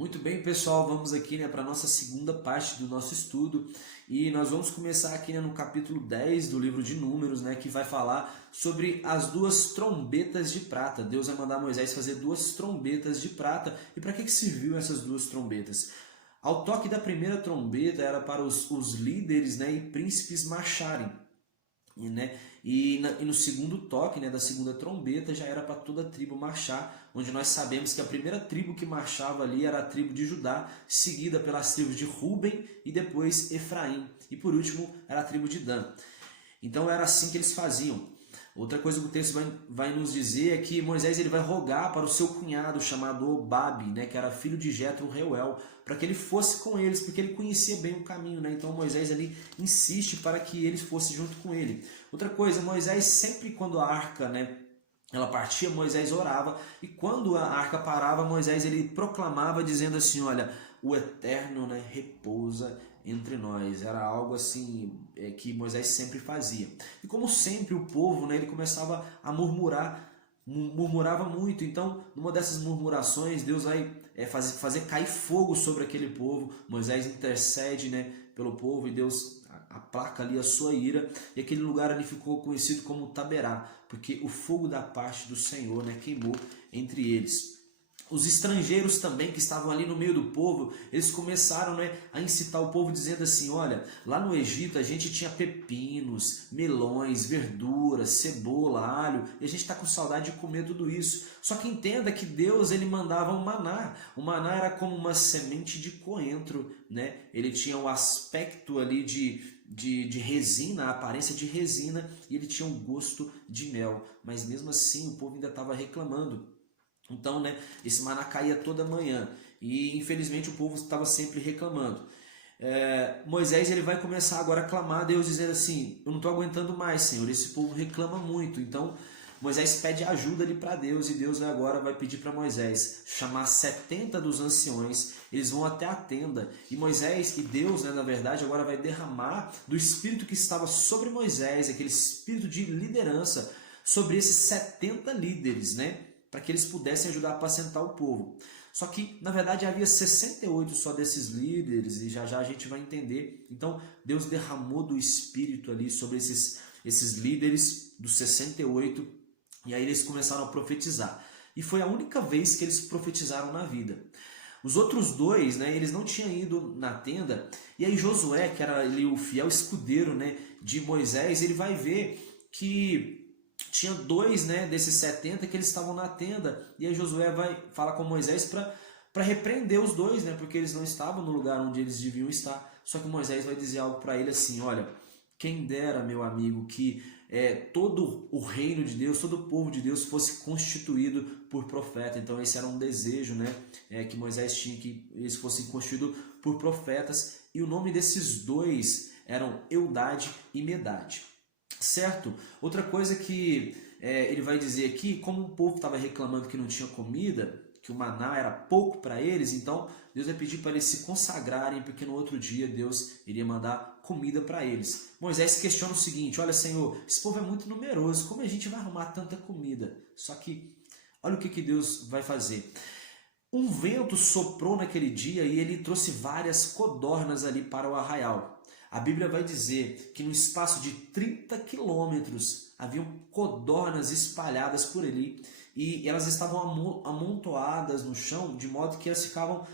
Muito bem, pessoal, vamos aqui, para a nossa segunda parte do nosso estudo e nós vamos começar aqui, no capítulo 10 do livro de Números, que vai falar sobre as duas trombetas de prata. Deus vai mandar Moisés fazer duas trombetas de prata. E para que serviu essas duas trombetas? Ao toque da primeira trombeta era para os líderes, e príncipes marcharem. E no segundo toque, da segunda trombeta, já era para toda a tribo marchar, onde nós sabemos que a primeira tribo que marchava ali era a tribo de Judá, seguida pelas tribos de Ruben e depois Efraim, e por último era a tribo de Dan. Então era assim que eles faziam. Outra coisa que o texto vai nos dizer é que Moisés ele vai rogar para o seu cunhado chamado Obabe, que era filho de Jetro, Reuel, para que ele fosse com eles, porque ele conhecia bem o caminho. Então Moisés ali insiste para que ele fosse junto com ele. Outra coisa, Moisés sempre quando a arca ela partia, Moisés orava, e quando a arca parava, Moisés ele proclamava dizendo assim, olha, o Eterno repousa entre nós. Era algo assim que Moisés sempre fazia. E como sempre o povo ele começava a murmurava muito. Então numa dessas murmurações Deus vai fazer cair fogo sobre aquele povo. Moisés intercede pelo povo e Deus aplaca ali a sua ira, e aquele lugar ali ficou conhecido como Taberá, porque o fogo da parte do Senhor queimou entre eles. Os estrangeiros também que estavam ali no meio do povo, eles começaram a incitar o povo dizendo assim, olha, lá no Egito a gente tinha pepinos, melões, verduras, cebola, alho, e a gente está com saudade de comer tudo isso. Só que entenda que Deus ele mandava um maná. O maná era como uma semente de coentro, ele tinha o aspecto ali de resina, a aparência de resina, e ele tinha um gosto de mel, mas mesmo assim o povo ainda estava reclamando. Então, esse maná caía toda manhã e infelizmente o povo estava sempre reclamando. Moisés ele vai começar agora a clamar a Deus, dizendo assim, eu não estou aguentando mais, Senhor, esse povo reclama muito. Então Moisés pede ajuda ali para Deus, e Deus agora vai pedir para Moisés chamar 70 dos anciões. Eles vão até a tenda, e Moisés e Deus, na verdade, agora vai derramar do espírito que estava sobre Moisés, aquele espírito de liderança, sobre esses 70 líderes, para que eles pudessem ajudar a apacentar o povo. Só que, na verdade, havia 68 só desses líderes, e já já a gente vai entender. Então, Deus derramou do Espírito ali sobre esses líderes dos 68, e aí eles começaram a profetizar. E foi a única vez que eles profetizaram na vida. Os outros dois, eles não tinham ido na tenda, e aí Josué, que era ali o fiel escudeiro de Moisés, ele vai ver que tinha dois desses 70 que eles estavam na tenda, e aí Josué vai falar com Moisés para repreender os dois, porque eles não estavam no lugar onde eles deviam estar. Só que Moisés vai dizer algo para ele assim, olha, quem dera, meu amigo, que todo o reino de Deus, todo o povo de Deus fosse constituído por profeta. Então esse era um desejo que Moisés tinha, que eles fossem constituídos por profetas, e o nome desses dois eram Eudade e Medade. Certo? Outra coisa que ele vai dizer aqui, como o povo estava reclamando que não tinha comida, que o maná era pouco para eles, então Deus vai pedir para eles se consagrarem, porque no outro dia Deus iria mandar comida para eles. Moisés questiona o seguinte, olha Senhor, esse povo é muito numeroso, como a gente vai arrumar tanta comida? Só que olha o que Deus vai fazer. Um vento soprou naquele dia e ele trouxe várias codornas ali para o arraial. A Bíblia vai dizer que no espaço de 30 quilômetros haviam codornas espalhadas por ali, e elas estavam amontoadas no chão, de modo que elas ficavam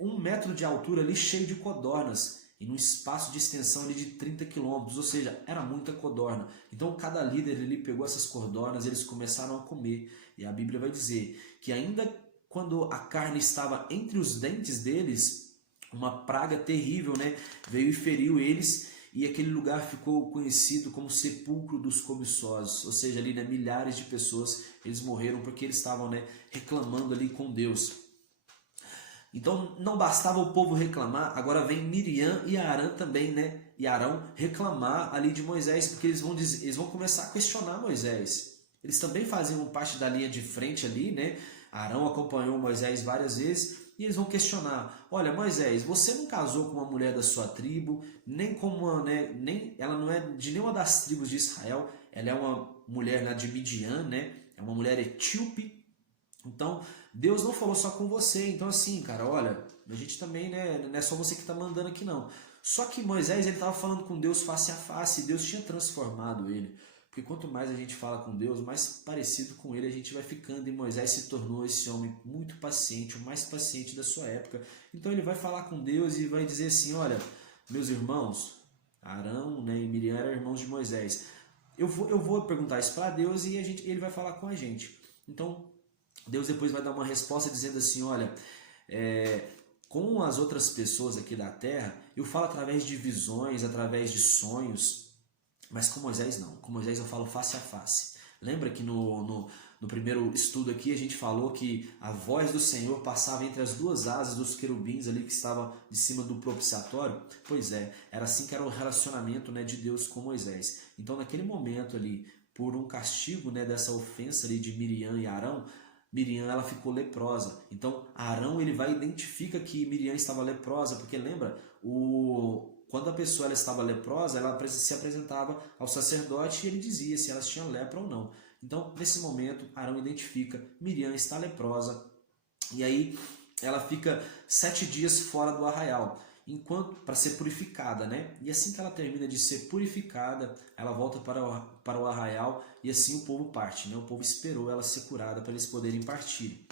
1 metro de altura ali, cheio de codornas, e num espaço de extensão ali de 30 quilômetros, ou seja, era muita codorna. Então cada líder ali pegou essas codornas, eles começaram a comer, e a Bíblia vai dizer que ainda quando a carne estava entre os dentes deles, uma praga terrível veio e feriu eles, e aquele lugar ficou conhecido como sepulcro dos cobiçosos, ou seja, ali milhares de pessoas eles morreram porque eles estavam reclamando ali com Deus. Então não bastava o povo reclamar, agora vem Miriam e Arão também, e Arão reclamar ali de Moisés, porque eles vão começar a questionar Moisés. Eles também faziam parte da linha de frente ali, Arão acompanhou Moisés várias vezes, e eles vão questionar, olha Moisés, você não casou com uma mulher da sua tribo, nem com ela não é de nenhuma das tribos de Israel, ela é uma mulher de Midian, é uma mulher etíope, Então, Deus não falou só com você. Então, assim, cara, olha, a gente também, né, não é só você que está mandando aqui, não. Só que Moisés, ele estava falando com Deus face a face, e Deus tinha transformado ele. Porque quanto mais a gente fala com Deus, mais parecido com ele a gente vai ficando. E Moisés se tornou esse homem muito paciente, o mais paciente da sua época. Então, ele vai falar com Deus e vai dizer assim, olha, meus irmãos, Arão, né, e Miriam eram irmãos de Moisés. Eu vou perguntar isso para Deus e ele vai falar com a gente. Então, Deus depois vai dar uma resposta dizendo assim, olha, com as outras pessoas aqui da terra, eu falo através de visões, através de sonhos, mas com Moisés não. Com Moisés eu falo face a face. Lembra que no primeiro estudo aqui a gente falou que a voz do Senhor passava entre as duas asas dos querubins ali que estavam de cima do propiciatório? Pois é, era assim que era o relacionamento, né, de Deus com Moisés. Então naquele momento ali, por um castigo, né, dessa ofensa ali de Miriam e Arão, Miriam ela ficou leprosa. Então Arão ele vai e identifica que Miriam estava leprosa, porque lembra, quando a pessoa ela estava leprosa, ela se apresentava ao sacerdote e ele dizia se elas tinham lepra ou não. Então, nesse momento, Arão identifica, Miriam está leprosa, e aí ela fica 7 dias fora do arraial, para ser purificada, né? E assim que ela termina de ser purificada, ela volta para o arraial e assim o povo parte, né? O povo esperou ela ser curada para eles poderem partir.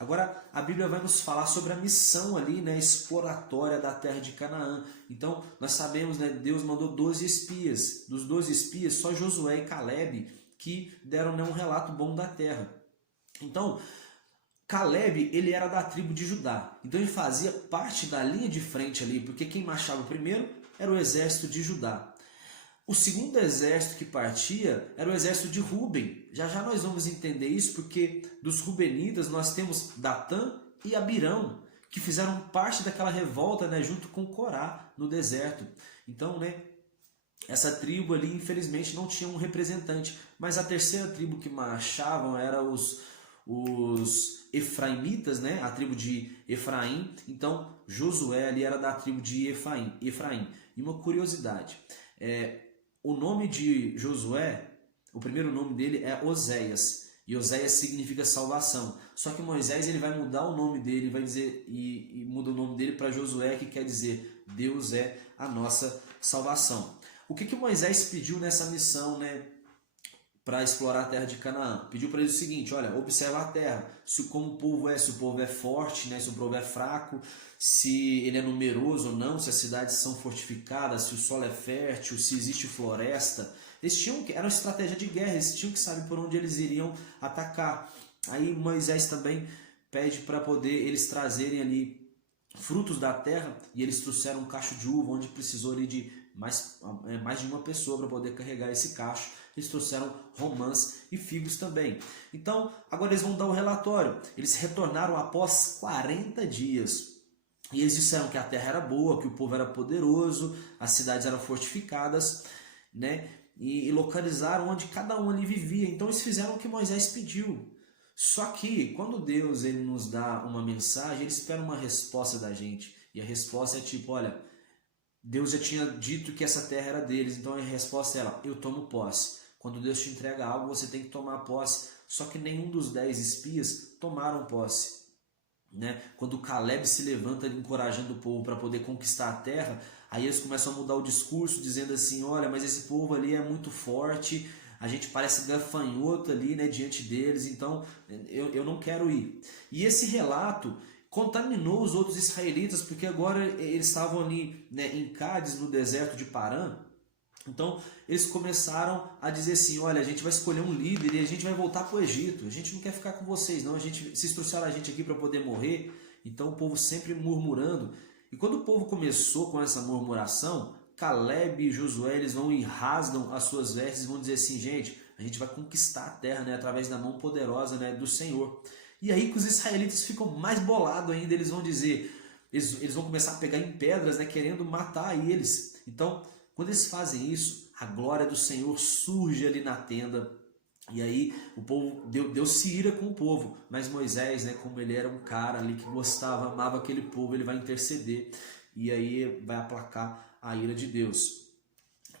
Agora, a Bíblia vai nos falar sobre a missão ali, né, exploratória da terra de Canaã. Então, nós sabemos, né, Deus mandou 12 espias. Dos 12 espias, só Josué e Caleb que deram, né, um relato bom da terra. Então, Caleb, ele era da tribo de Judá. Então, ele fazia parte da linha de frente ali, porque quem marchava primeiro era o exército de Judá. O segundo exército que partia era o exército de Ruben. Já já nós vamos entender isso, porque dos Rubenitas nós temos Datã e Abirão, que fizeram parte daquela revolta, né, junto com Corá no deserto. Então, né, essa tribo ali, infelizmente, não tinha um representante. Mas a terceira tribo que marchavam era os Efraimitas, né, a tribo de Efraim. Então, Josué ali era da tribo de Efraim. E uma curiosidade, o nome de Josué, o primeiro nome dele é Oséias, e Oséias significa salvação. Só que Moisés ele vai mudar o nome dele, vai dizer e muda o nome dele para Josué, que quer dizer Deus é a nossa salvação. O que Moisés pediu nessa missão, né, para explorar a terra de Canaã? Pediu para ele o seguinte, olha, observa a terra, como o povo se o povo é forte, né, se o povo é fraco, se ele é numeroso ou não, se as cidades são fortificadas, se o solo é fértil, se existe floresta. Era uma estratégia de guerra, eles tinham que saber por onde eles iriam atacar. Aí Moisés também pede para poder eles trazerem ali frutos da terra, e eles trouxeram um cacho de uva, onde precisou ali de mais de uma pessoa para poder carregar esse cacho. Eles trouxeram romãs e figos também. Então, agora eles vão dar o relatório. Eles retornaram após 40 dias. E eles disseram que a terra era boa, que o povo era poderoso, as cidades eram fortificadas, né? E localizaram onde cada um ali vivia. Então eles fizeram o que Moisés pediu. Só que quando Deus ele nos dá uma mensagem, ele espera uma resposta da gente. E a resposta é tipo, olha, Deus já tinha dito que essa terra era deles, então a resposta é eu tomo posse. Quando Deus te entrega algo, você tem que tomar posse. Só que nenhum dos 10 espias tomaram posse. Né? Quando Caleb se levanta encorajando o povo para poder conquistar a terra, aí eles começam a mudar o discurso, dizendo assim, olha, mas esse povo ali é muito forte, a gente parece gafanhoto ali, né, diante deles, então eu não quero ir. E esse relato contaminou os outros israelitas, porque agora eles estavam ali, né, em Cádiz, no deserto de Parã. Então eles começaram a dizer assim, olha, a gente vai escolher um líder e a gente vai voltar para o Egito, a gente não quer ficar com vocês não, vocês trouxeram a gente aqui para poder morrer. Então o povo sempre murmurando, e quando o povo começou com essa murmuração, Caleb e Josué eles vão e rasgam as suas vestes e vão dizer assim, gente, a gente vai conquistar a terra, né, através da mão poderosa, né, do Senhor. E aí que os israelitas ficam mais bolados ainda, eles vão dizer, eles vão começar a pegar em pedras, né, querendo matar eles. Então quando eles fazem isso, a glória do Senhor surge ali na tenda. E aí o povo, Deus se ira com o povo. Mas Moisés, né, como ele era um cara ali que gostava, amava aquele povo, ele vai interceder. E aí vai aplacar a ira de Deus.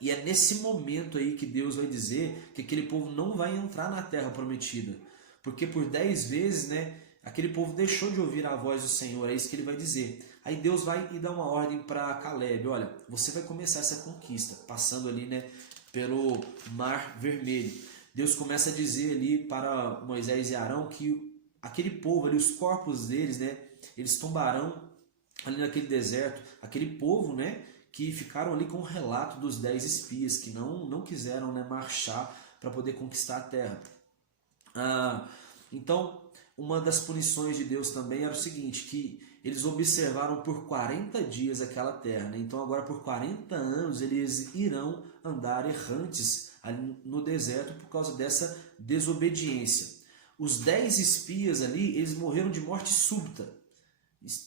E é nesse momento aí que Deus vai dizer que aquele povo não vai entrar na terra prometida. porque por 10 vezes, né, aquele povo deixou de ouvir a voz do Senhor, é isso que ele vai dizer. Aí Deus vai e dá uma ordem para Caleb, olha, você vai começar essa conquista, passando ali, né, pelo Mar Vermelho. Deus começa a dizer ali para Moisés e Arão que aquele povo ali, os corpos deles, né, eles tombarão ali naquele deserto, aquele povo, né, que ficaram ali com o relato dos 10 espias, que não quiseram, né, marchar para poder conquistar a terra. Então, uma das punições de Deus também era o seguinte, que eles observaram por 40 dias aquela terra, né? Então agora por 40 anos eles irão andar errantes ali no deserto por causa dessa desobediência. Os 10 espias ali, eles morreram de morte súbita,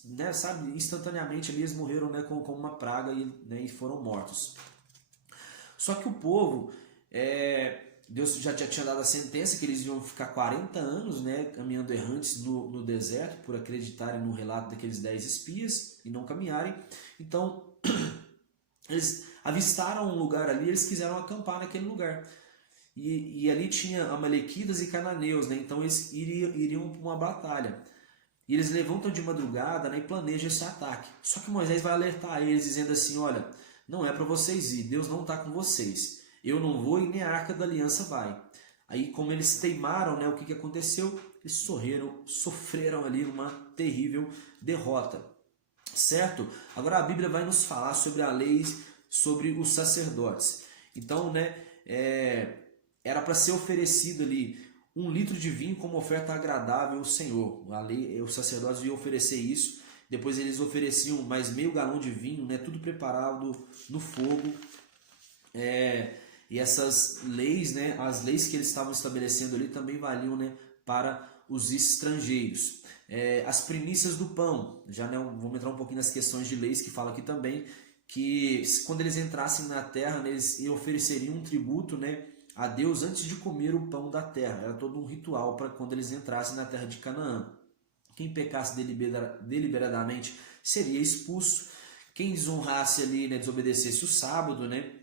né? Sabe, instantaneamente ali eles morreram, né, com uma praga né, e foram mortos. Só que o povo, Deus já tinha dado a sentença que eles iam ficar 40 anos, né, caminhando errantes no deserto, por acreditarem no relato daqueles 10 espias e não caminharem. Então, eles avistaram um lugar ali, eles quiseram acampar naquele lugar. E ali tinha amalequitas e cananeus, né, então eles iriam para uma batalha. E eles levantam de madrugada, né, e planejam esse ataque. Só que Moisés vai alertar eles, dizendo assim, olha, não é para vocês ir, Deus não está com vocês. Eu não vou e nem a Arca da Aliança vai. Aí, como eles teimaram, né, o que aconteceu? Eles sofreram ali uma terrível derrota. Certo? Agora a Bíblia vai nos falar sobre a lei, sobre os sacerdotes. Então, né, era para ser oferecido ali 1 litro de vinho como oferta agradável ao Senhor. A lei, os sacerdotes iam oferecer isso. Depois eles ofereciam mais meio galão de vinho, né, tudo preparado no fogo. E essas leis, né, as leis que eles estavam estabelecendo ali também valiam, né, para os estrangeiros. As primícias do pão, já, né, vamos entrar um pouquinho nas questões de leis que fala aqui também, que quando eles entrassem na terra, né, eles ofereceriam um tributo, né, a Deus antes de comer o pão da terra. Era todo um ritual para quando eles entrassem na terra de Canaã. Quem pecasse deliberadamente seria expulso. Quem desonrasse ali, né, desobedecesse o sábado, né,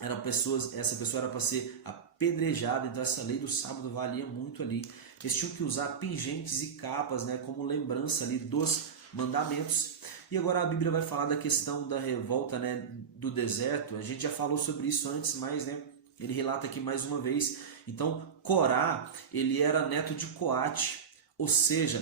essa pessoa era para ser apedrejada. Então essa lei do sábado valia muito ali. Eles tinham que usar pingentes e capas, né, como lembrança ali dos mandamentos. E agora a Bíblia vai falar da questão da revolta, né, do deserto. A gente já falou sobre isso antes, mas, né, ele relata aqui mais uma vez. Então Corá, ele era neto de Coate, ou seja,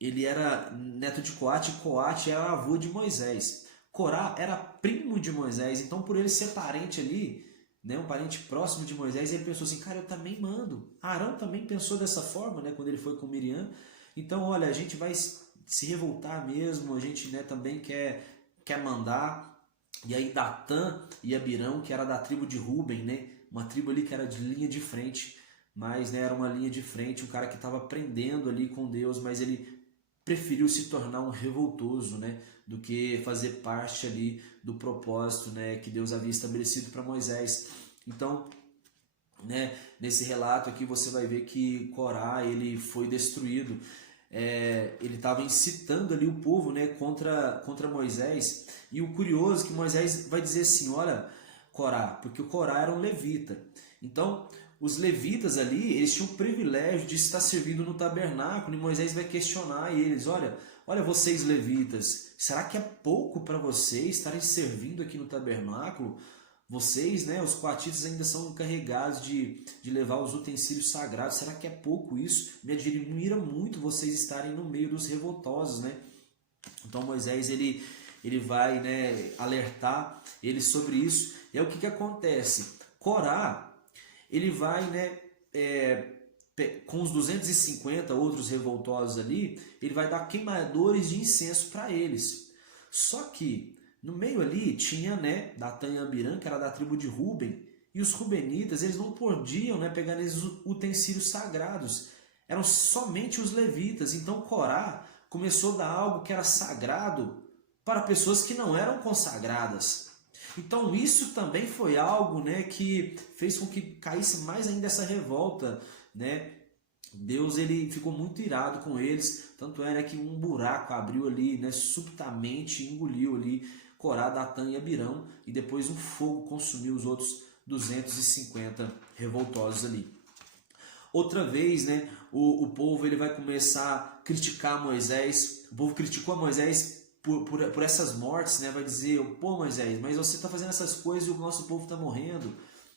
ele era neto de Coate e Coate era avô de Moisés. Corá era primo de Moisés, então por ele ser parente ali, né, um parente próximo de Moisés, ele pensou assim, cara, eu também mando. Arão também pensou dessa forma, né, quando ele foi com Miriam. Então, olha, a gente vai se revoltar mesmo, a gente, né, também quer mandar. E aí Datã e Abirão, que era da tribo de Ruben, né, uma tribo ali que era de linha de frente, mas, né, era uma linha de frente, um cara que estava aprendendo ali com Deus, mas ele preferiu se tornar um revoltoso, né, do que fazer parte ali do propósito, né, que Deus havia estabelecido para Moisés. Então, né, nesse relato aqui você vai ver que Corá, ele foi destruído. Ele estava incitando ali o povo, né, contra Moisés. E o curioso é que Moisés vai dizer assim, olha, Corá, porque o Corá era um levita. Então, os levitas ali, eles tinham o privilégio de estar servindo no tabernáculo, e Moisés vai questionar eles, olha vocês levitas, será que é pouco para vocês estarem servindo aqui no tabernáculo? Vocês, né, os coatitas ainda são encarregados de levar os utensílios sagrados, será que é pouco isso? Me admira muito vocês estarem no meio dos revoltosos, né? Então Moisés, ele vai, né, alertar eles sobre isso. E é o que acontece? Corá, ele vai, né, com os 250 outros revoltosos ali, ele vai dar queimadores de incenso para eles. Só que no meio ali tinha, né, Datã e Abirã, que era da tribo de Ruben, e os rubenitas, eles não podiam, né, pegar esses utensílios sagrados. Eram somente os levitas. Então Corá começou a dar algo que era sagrado para pessoas que não eram consagradas. Então isso também foi algo, né, que fez com que caísse mais ainda essa revolta, né? Deus, ele ficou muito irado com eles, tanto é, né, que um buraco abriu ali, né, subitamente engoliu ali Corá, Datã e Abirão, e depois um fogo consumiu os outros 250 revoltosos ali. Outra vez, né, o povo ele vai começar a criticar Moisés. O povo criticou Moisés por essas mortes, né? Vai dizer, pô Moisés, mas você está fazendo essas coisas e o nosso povo está morrendo.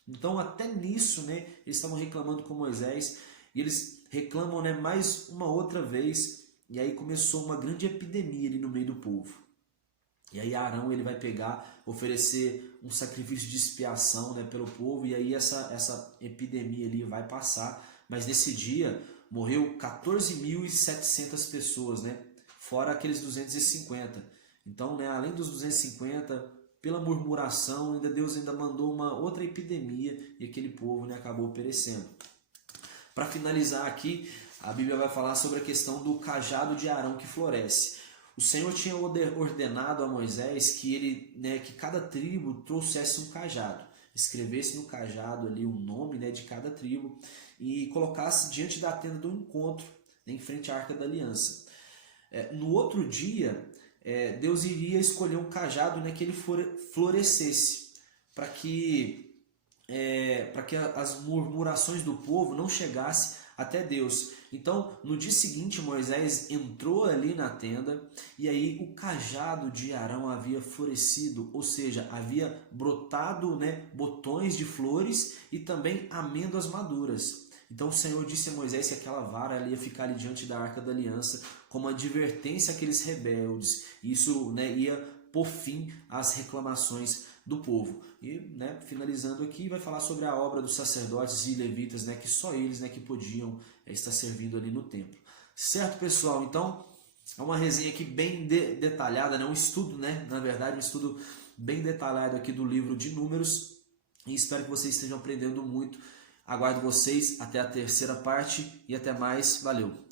Então até nisso, né, eles estavam reclamando com Moisés, e eles reclamam, né, mais uma outra vez, e aí começou uma grande epidemia ali no meio do povo. E aí Arão ele vai pegar, oferecer um sacrifício de expiação, né, pelo povo, e aí essa epidemia ali vai passar. Mas nesse dia morreu 14.700 pessoas, né, fora aqueles 250. Então, né, além dos 250, pela murmuração, ainda Deus ainda mandou uma outra epidemia e aquele povo, né, acabou perecendo. Para finalizar aqui, a Bíblia vai falar sobre a questão do cajado de Arão que floresce. O Senhor tinha ordenado a Moisés que ele, né, que cada tribo trouxesse um cajado, escrevesse no cajado ali o nome, né, de cada tribo e colocasse diante da tenda do encontro, né, em frente à Arca da Aliança. No outro dia, Deus iria escolher um cajado, né, que ele florescesse, para que as murmurações do povo não chegassem até Deus. Então, no dia seguinte, Moisés entrou ali na tenda e aí o cajado de Arão havia florescido, ou seja, havia brotado, né, botões de flores e também amêndoas maduras. Então o Senhor disse a Moisés que aquela vara ia ficar ali diante da Arca da Aliança como advertência àqueles rebeldes. Isso, né, ia por fim às reclamações do povo. E, né, finalizando aqui, vai falar sobre a obra dos sacerdotes e levitas, né, que só eles, né, que podiam estar servindo ali no templo. Certo, pessoal? Então, é uma resenha aqui bem detalhada, né, um estudo, né, na verdade, um estudo bem detalhado aqui do livro de Números. E espero que vocês estejam aprendendo muito. Aguardo vocês até a terceira parte e até mais. Valeu!